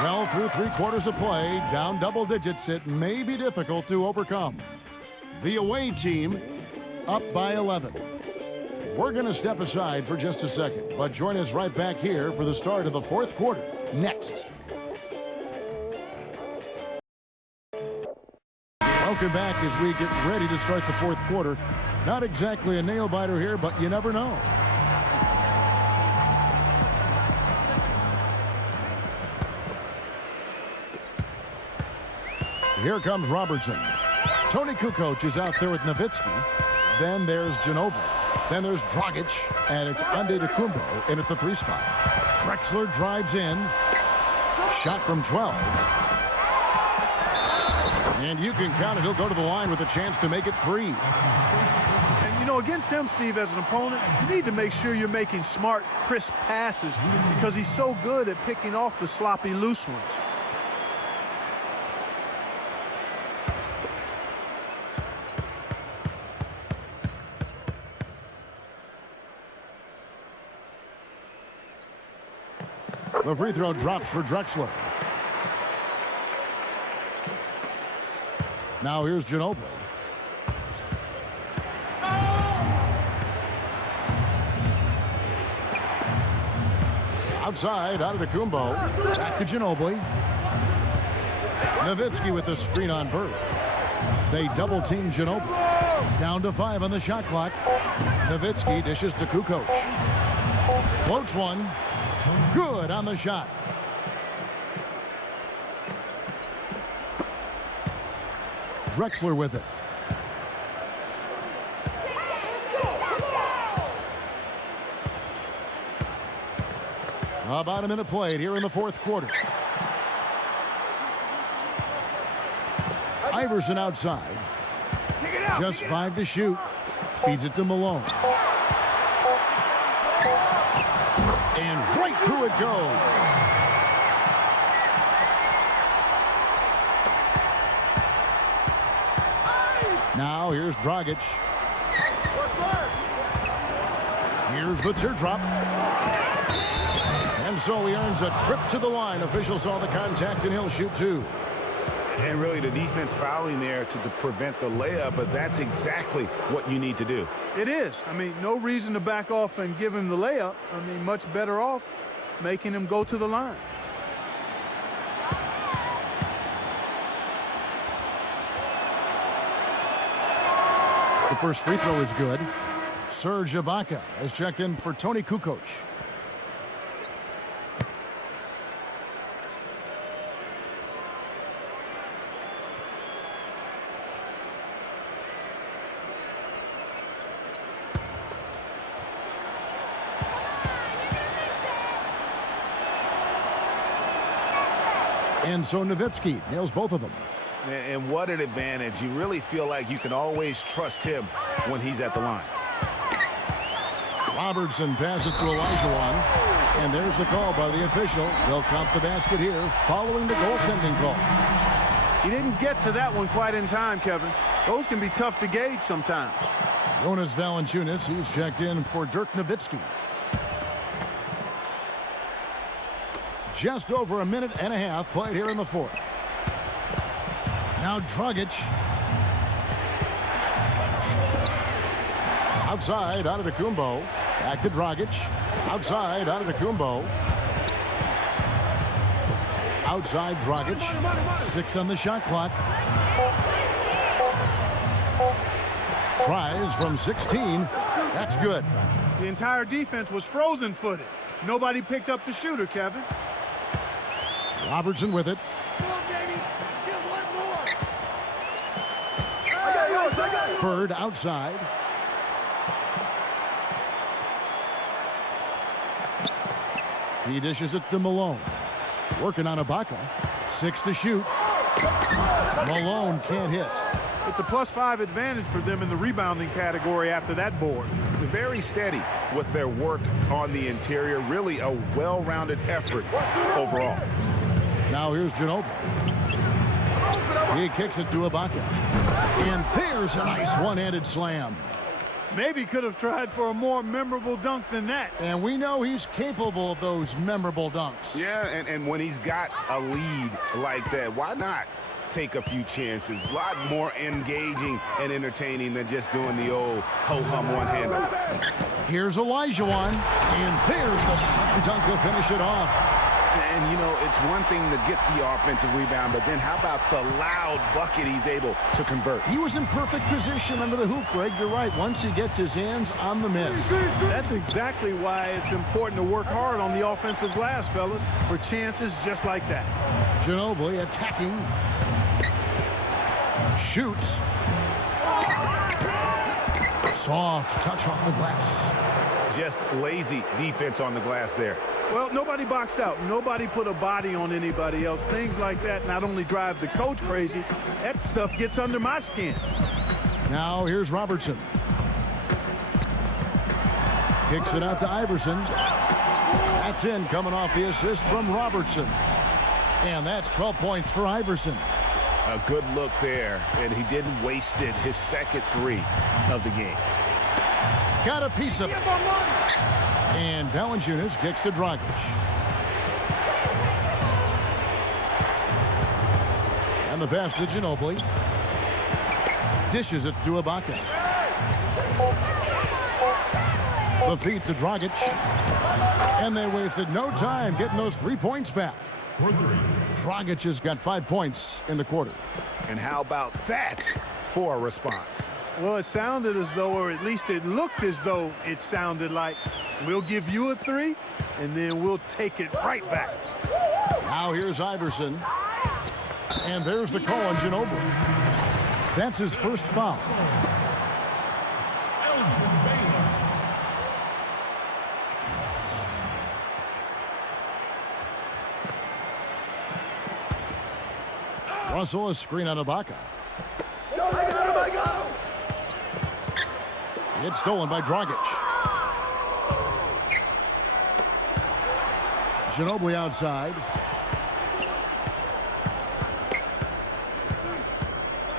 Well, through 3/4 of play, down double digits, it may be difficult to overcome. The away team up by 11. We're going to step aside for just a second, but join us right back here for the start of the 4th quarter next. Welcome back as we get ready to start the 4th quarter. Not exactly a nail-biter here, but you never know. Here comes Robertson. Tony Kukoc is out there with Nowitzki. Then there's Ginobili. Then there's Dragic, and it's Antetokounmpo in at the 3 spot. Drexler drives in. Shot from 12. And you can count it. He'll go to the line with a chance to make it 3. And, you know, against him, Steve, as an opponent, you need to make sure you're making smart, crisp passes because he's so good at picking off the sloppy, loose ones. The free throw drops for Drexler. Now here's Ginobili. Outside, Antetokounmpo. Back to Ginobili. Nowitzki with the screen on Bird. They double team Ginobili. Down to 5 on the shot clock. Nowitzki dishes to Kukoc. Floats one. Good on the shot. Drexler with it. About a minute played here in the 4th quarter. Iverson outside. Just 5 to shoot. Feeds it to Malone. And right through it goes. Now here's Dragic. Here's the teardrop. And so he earns a trip to the line. Official saw the contact and he'll shoot 2. And really the defense fouling there to prevent the layup, but that's exactly what you need to do. It is. I mean, no reason to back off and give him the layup. I mean, much better off making him go to the line. The first free throw is good. Serge Ibaka has checked in for Tony Kukoc. And so Nowitzki nails both of them. And what an advantage. You really feel like you can always trust him when he's at the line. Robertson passes to Olajuwon. And there's the call by the official. They'll count the basket here following the goaltending call. He didn't get to that one quite in time, Kevin. Those can be tough to gauge sometimes. Jonas Valanciunas, he's checked in for Dirk Nowitzki. Just over a minute and a half played here in the 4th. Now Dragic. Outside, Antetokounmpo. Back to Dragic. Outside, Antetokounmpo. Outside, Dragic. 6 on the shot clock. Tries from 16. That's good. The entire defense was frozen-footed. Nobody picked up the shooter, Kevin. Robertson with it. Bird outside. He dishes it to Malone. Working on Ibaka. 6 to shoot. Malone can't hit. It's a +5 advantage for them in the rebounding category after that board. They're very steady with their work on the interior. Really a well-rounded effort overall. Now here's Ginobili. He kicks it to Ibaka. And there's a nice one-handed slam. Maybe could have tried for a more memorable dunk than that. And we know he's capable of those memorable dunks. Yeah, and when he's got a lead like that, why not take a few chances? A lot more engaging and entertaining than just doing the old ho-hum one-hander. Here's Olajuwon, and there's the slam dunk to finish it off. And, you know, it's one thing to get the offensive rebound, but then how about the loud bucket he's able to convert? He was in perfect position under the hoop, Greg. You're right. Once he gets his hands on the miss. That's exactly why it's important to work hard on the offensive glass, fellas, for chances just like that. Ginobili attacking. Shoots. Soft touch off the glass. Just lazy defense on the glass there. Well, nobody boxed out. Nobody put a body on anybody else. Things like that not only drive the coach crazy, that stuff gets under my skin. Now here's Robertson. Kicks it out to Iverson. That's in, coming off the assist from Robertson. And that's 12 points for Iverson. A good look there, and he didn't waste it. His second three of the game. Got a piece of it. And Valanciunas kicks to Dragic. And the pass to Ginobili. Dishes it to Ibaka. The feed to Dragic. And they wasted no time getting those 3 points back. For three. Dragic has got 5 points in the quarter. And how about that for a response? Well, it sounded as though, or at least it looked as though it sounded like, we'll give you a three, and then we'll take it right back. Now here's Iverson. And there's the call on Ginobili. That's his first foul. Elgin Baylor. Russell, a screen on Ibaka. It's stolen by Dragic. Ginobili outside.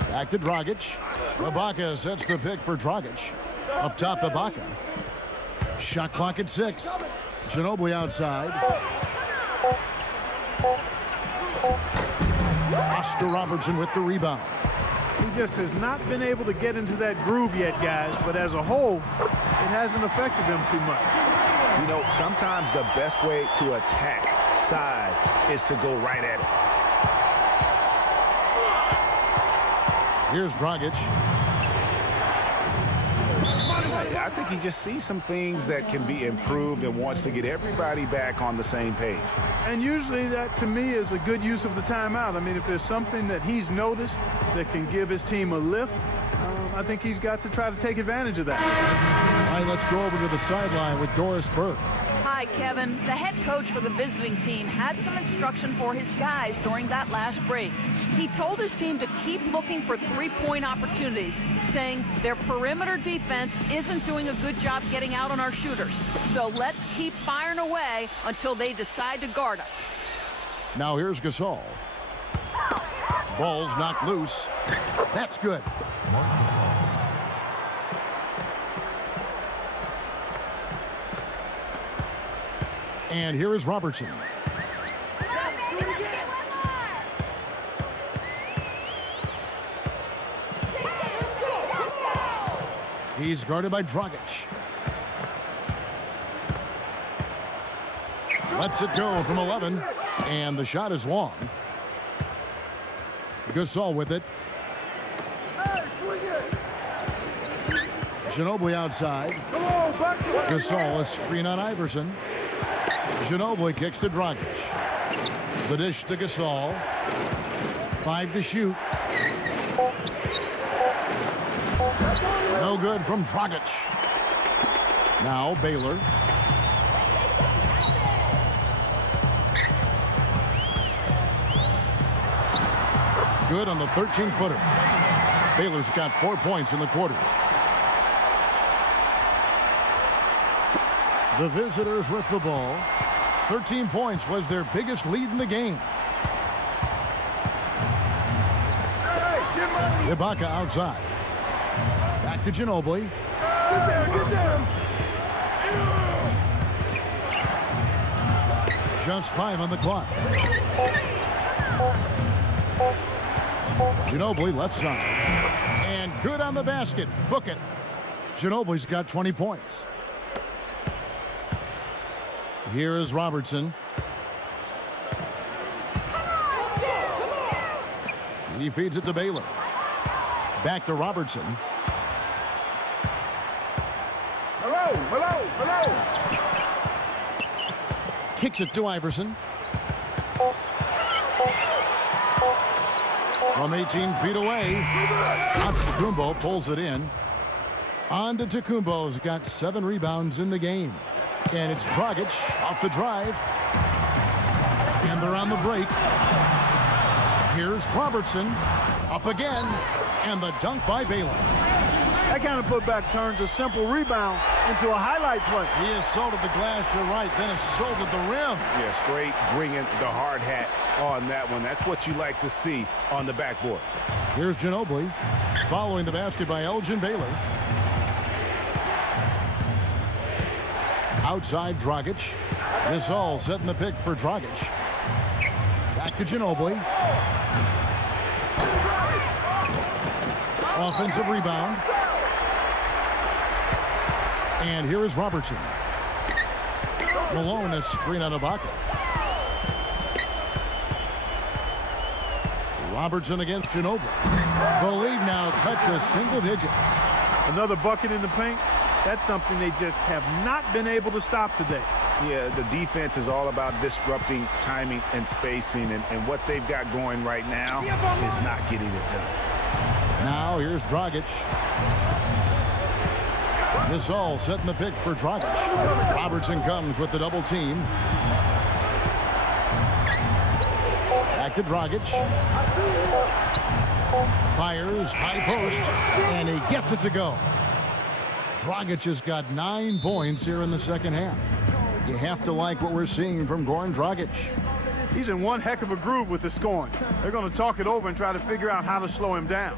Back to Dragic. Ibaka sets the pick for Dragic. Up top, Ibaka. Shot clock at 6. Ginobili outside. Oscar Robertson with the rebound. He just has not been able to get into that groove yet, guys, but as a whole, it hasn't affected them too much. You know, sometimes the best way to attack size is to go right at it. Here's Dragic. I think he just sees some things that can be improved and wants to get everybody back on the same page. And usually that, to me, is a good use of the timeout. I mean, if there's something that he's noticed that can give his team a lift, I think he's got to try to take advantage of that. All right, let's go over to the sideline with Doris Burke. Hi, Kevin. The head coach for the visiting team had some instruction for his guys during that last break. He told his team to keep looking for three-point opportunities, saying their perimeter defense isn't doing a good job getting out on our shooters. So let's keep firing away until they decide to guard us. Now here's Gasol. Ball's knocked loose. That's good. Marcus. And here is Robertson. He's guarded by Dragic. Lets it go from 11. And the shot is long. Gasol with it. Ginobili outside. Gasol, a screen on Iverson. Ginobili kicks to Dragic. The dish to Gasol. 5 to shoot. No good from Dragic. Now Baylor. Good on the 13-footer. Baylor's got 4 points in the quarter. The visitors with the ball. 13 points was their biggest lead in the game. Ibaka outside. Back to Ginobili. Just 5 on the clock. Ginobili left side. And good on the basket. Book it. Ginobili's got 20 points. Here is Robertson. He feeds it to Baylor. Back to Robertson. Kicks it to Iverson. From 18 feet away. Antetokounmpo pulls it in. On to Tecumbo's got 7 rebounds in the game. And it's Dragic off the drive. And they're on the break. Here's Robertson. Up again. And the dunk by Baylor. That kind of putback turns a simple rebound into a highlight play. He assaulted the glass, you're right, then assaulted the rim. Yeah, straight bringing the hard hat on that one. That's what you like to see on the backboard. Here's Ginobili following the basket by Elgin Baylor. Outside Dragic. This all setting the pick for Dragic. Back to Ginobili. Offensive rebound. And here is Robertson. Malone is screen on Ibaka. Robertson against Ginobili. The lead now cut to single digits. Another bucket in the paint. That's something they just have not been able to stop today. Yeah, the defense is all about disrupting timing and spacing, and what they've got going right now is not getting it done. Now here's Dragic. This all setting the pick for Dragic. Robertson comes with the double team. Back to Dragic. Fires, high post, and he gets it to go. Dragic has got 9 points here in the second half. You have to like what we're seeing from Goran Dragic. He's in one heck of a groove with the scoring. They're going to talk it over and try to figure out how to slow him down.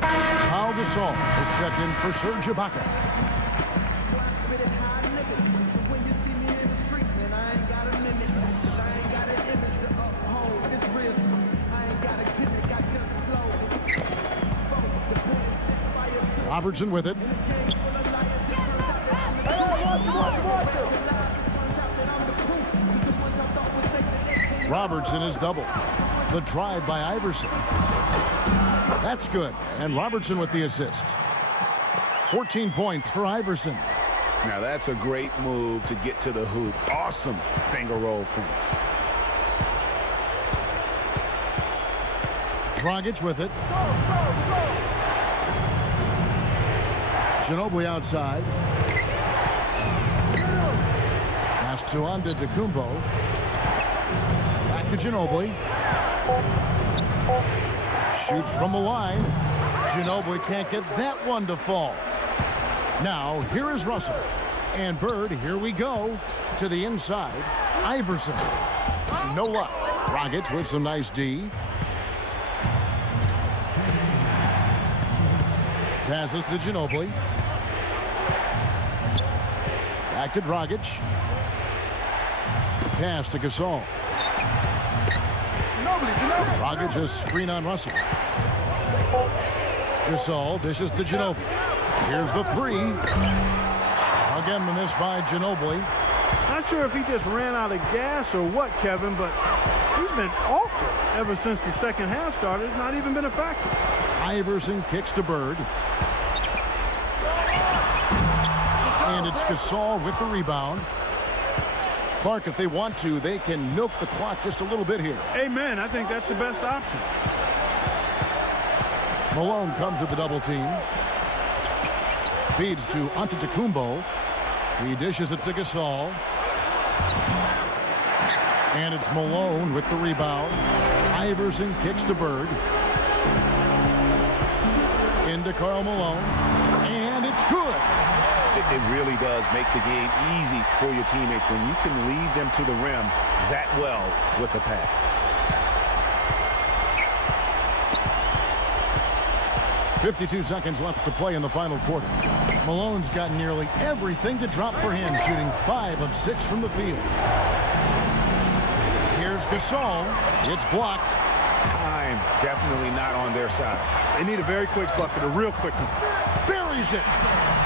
Pau Gasol is checked in for Serge Ibaka. Robertson with it. Robertson is double. The drive by Iverson. That's good. And Robertson with the assist. 14 points for Iverson. Now that's a great move to get to the hoop. Awesome finger roll finish. Dragic with it. Ginobili outside. Pass to Antetokounmpo. Back to Ginobili. Shoots from the line. Ginobili can't get that one to fall. Now, here is Russell. And Bird, here we go. To the inside. Iverson. No luck. Dragic with some nice D. Passes to Ginobili. Back to Dragic. Pass to Gasol. Dragic has screen on Russell. Gasol dishes to Ginobili. Here's the 3. Again, the miss by Ginobili. Not sure if he just ran out of gas or what, Kevin, but he's been awful ever since the second half started. Not even been a factor. Iverson kicks to Bird. And it's Gasol with the rebound. Clark, if they want to, they can milk the clock just a little bit here. Amen. I think that's the best option. Malone comes with the double team. Feeds to Antetokounmpo. He dishes it to Gasol. And it's Malone with the rebound. Iverson kicks to Bird. Into Karl Malone. And it's good. It really does make the game easy for your teammates when you can lead them to the rim that well with a pass. 52 seconds left to play in the final quarter. Malone's got nearly everything to drop for him, shooting 5 of 6 from the field. Here's Gasol. It's blocked. Time definitely not on their side. They need a very quick bucket, a real quick one. Buries it.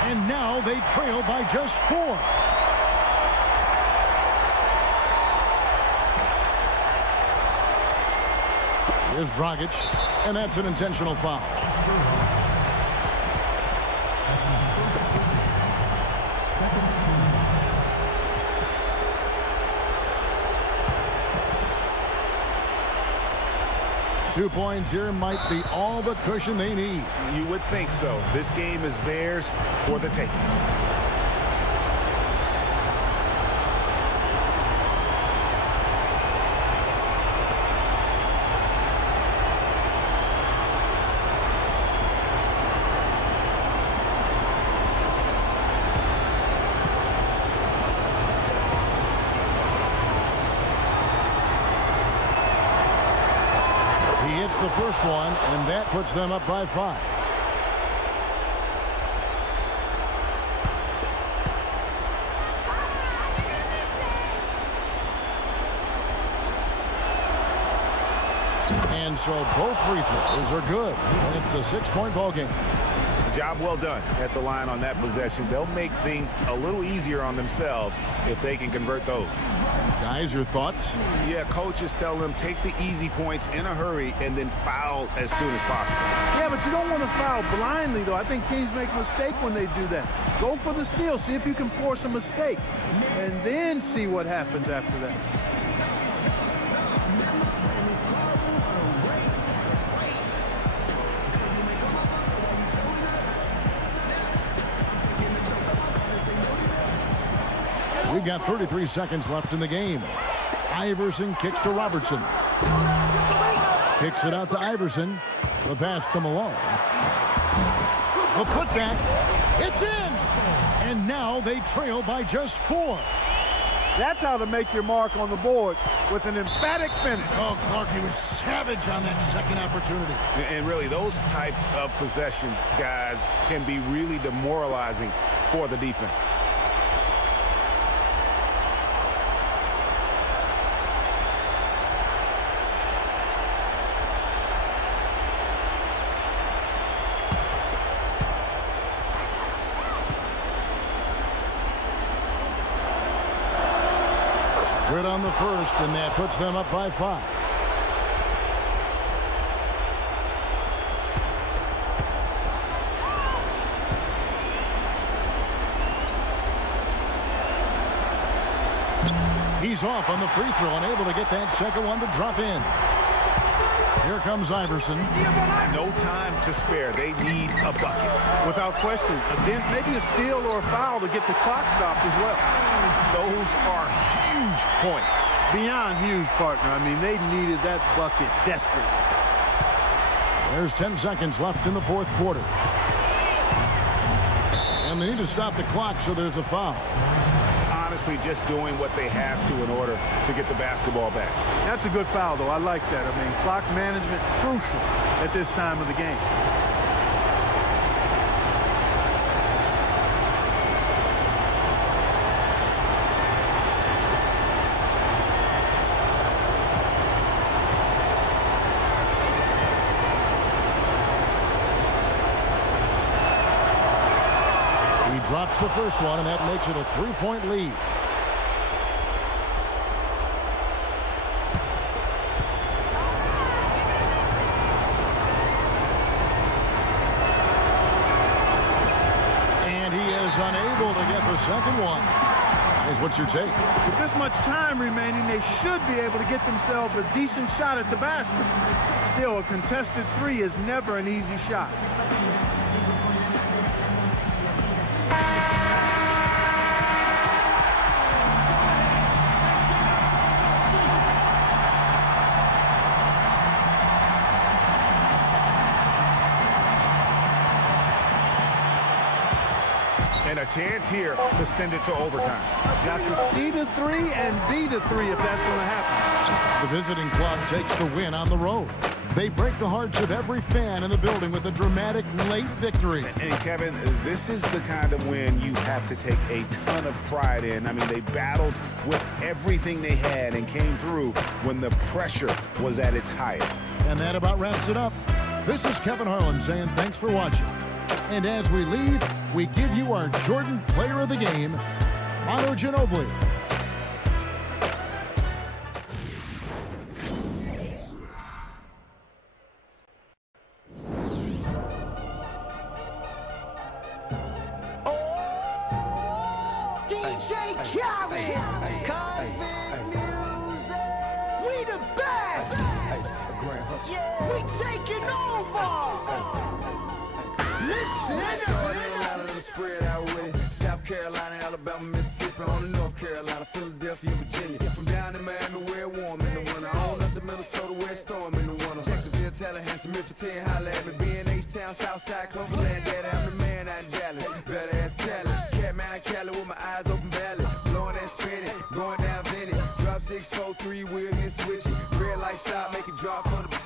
And now they trail by just 4. Here's Dragic, and that's an intentional foul. That's his first personal. Second team. 2 points here might be all the cushion they need. You would think so. This game is theirs for the taking. The first one, and that puts them up by 5. And so both free throws are good, and it's a 6-point ball game. Job well done at the line on that possession. They'll make things a little easier on themselves if they can convert those. Guys, your thoughts? Yeah, coaches tell them take the easy points in a hurry and then foul as soon as possible. Yeah, but you don't want to foul blindly, though. I think teams make a mistake when they do that. Go for the steal. See if you can force a mistake, and then see what happens after that. We've got 33 seconds left in the game. Iverson kicks to Robertson. Kicks it out to Iverson. The pass to Malone. The putback. It's in! And now they trail by just 4. That's how to make your mark on the board with an emphatic finish. Oh, Clark, he was savage on that second opportunity. And really, those types of possessions, guys, can be really demoralizing for the defense. Good on the first, and that puts them up by 5. He's off on the free throw, unable to get that second one to drop in. Here comes Iverson. No time to spare. They need a bucket. Without question. Again, maybe a steal or a foul to get the clock stopped as well. Those are huge points. Beyond huge, partner. I mean, they needed that bucket desperately. There's 10 seconds left in the fourth quarter. And they need to stop the clock, so there's a foul. Honestly, just doing what they have to in order to get the basketball back. That's a good foul, though. I like that. I mean, clock management crucial at this time of the game. Drops the first one, and that makes it a 3-point lead. And he is unable to get the second one. Guys, what's your take? With this much time remaining, they should be able to get themselves a decent shot at the basket. Still, a contested three is never an easy shot. And a chance here to send it to overtime. Got to see the three and be the three if that's going to happen. The visiting club takes the win on the road. They break the hearts of every fan in the building with a dramatic late victory. And Kevin, this is the kind of win you have to take a ton of pride in. I mean, they battled with everything they had and came through when the pressure was at its highest. And that about wraps it up. This is Kevin Harlan saying thanks for watching. And as we leave, we give you our Jordan Player of the Game, Manu Ginobili. DJ Khaled, Convict Music, we the best, we taking over. Listen, spread out with it. South Carolina, Alabama, Mississippi, on the North Carolina, Philadelphia, Virginia. From down in Miami, where it's warm in the winter, on up to Minnesota, where it's storm in the winter. Jacksonville, Tallahassee, Memphis, 10, holla at me. B&H-Town, Southside, Cloverland, Daddy, I'm the man out in Dallas. Better ass Cali, Catman, Cali with my eyes open valley. Blowing and spinning, going down Vinny. Drop 6, 4, 3, wheel, hit switching. Red light stop, make it drop for the